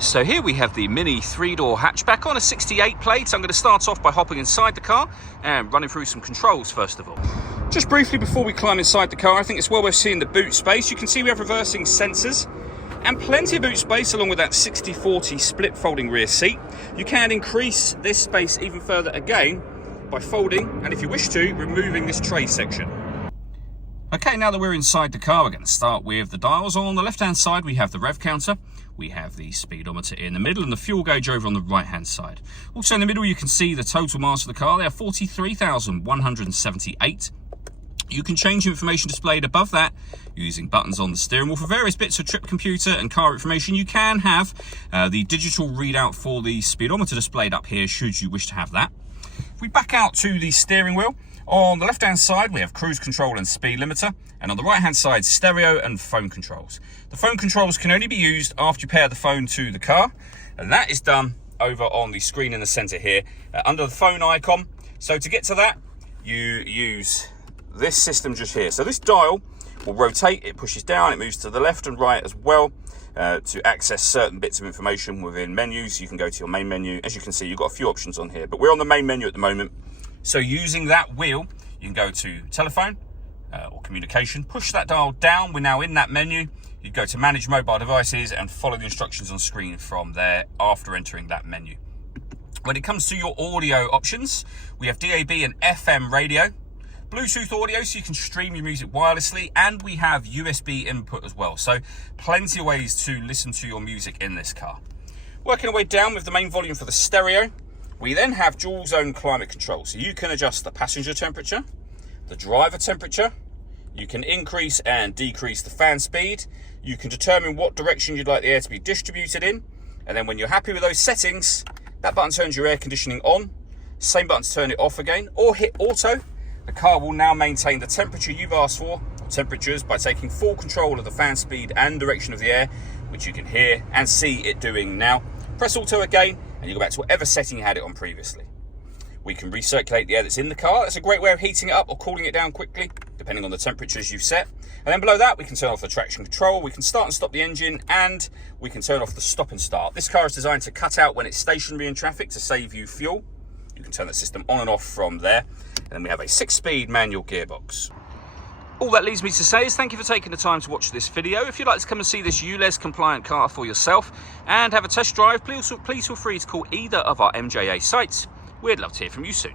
So here we have the Mini 3-door hatchback on a 68 plate. I'm going to start off by hopping inside the car and running through some controls first of all. Just briefly before we climb inside the car, I think it's well worth seeing the boot space. You can see we have reversing sensors and plenty of boot space along with that 60/40 split folding rear seat. You can increase this space even further again by folding and, if you wish to, removing this tray section. Okay, now that we're inside the car, we're going to start with the dials. On the left-hand side, we have the rev counter. We have the speedometer in the middle and the fuel gauge over on the right-hand side. Also in the middle, you can see the total miles of the car. They are 43,178. You can change information displayed above that using buttons on the steering wheel. For various bits of trip computer and car information, you can have the digital readout for the speedometer displayed up here, should you wish to have that. If we back out to the steering wheel, on the left-hand side, we have cruise control and speed limiter, and on the right-hand side, stereo and phone controls. The phone controls can only be used after you pair the phone to the car, and that is done over on the screen in the center here, under the phone icon. So to get to that, you use this system just here. So this dial will rotate, it pushes down, it moves to the left and right as well, to access certain bits of information within menus. You can go to your main menu. As you can see, you've got a few options on here, but we're on the main menu at the moment. So using that wheel, you can go to telephone or communication, push that dial down. We're now in that menu. You go to manage mobile devices and follow the instructions on screen from there after entering that menu. When it comes to your audio options, we have DAB and FM radio, Bluetooth audio so you can stream your music wirelessly, and we have USB input as well. So plenty of ways to listen to your music in this car. Working our way down with the main volume for the stereo, we then have dual zone climate control. So you can adjust the passenger temperature, the driver temperature, you can increase and decrease the fan speed, you can determine what direction you'd like the air to be distributed in, and then when you're happy with those settings, that button turns your air conditioning on, same button to turn it off again, or hit auto. The car will now maintain the temperature you've asked for, or temperatures, by taking full control of the fan speed and direction of the air, which you can hear and see it doing now. Press auto again, and you go back to whatever setting you had it on previously. We can recirculate the air that's in the car. That's a great way of heating it up or cooling it down quickly, depending on the temperatures you've set. And then below that, we can turn off the traction control, we can start and stop the engine, and we can turn off the stop and start. This car is designed to cut out when it's stationary in traffic to save you fuel. You can turn the system on and off from there. And then we have a 6-speed manual gearbox. All that leaves me to say is thank you for taking the time to watch this video. If you'd like to come and see this ULEZ compliant car for yourself and have a test drive, please feel free to call either of our MJA sites. We'd love to hear from you soon.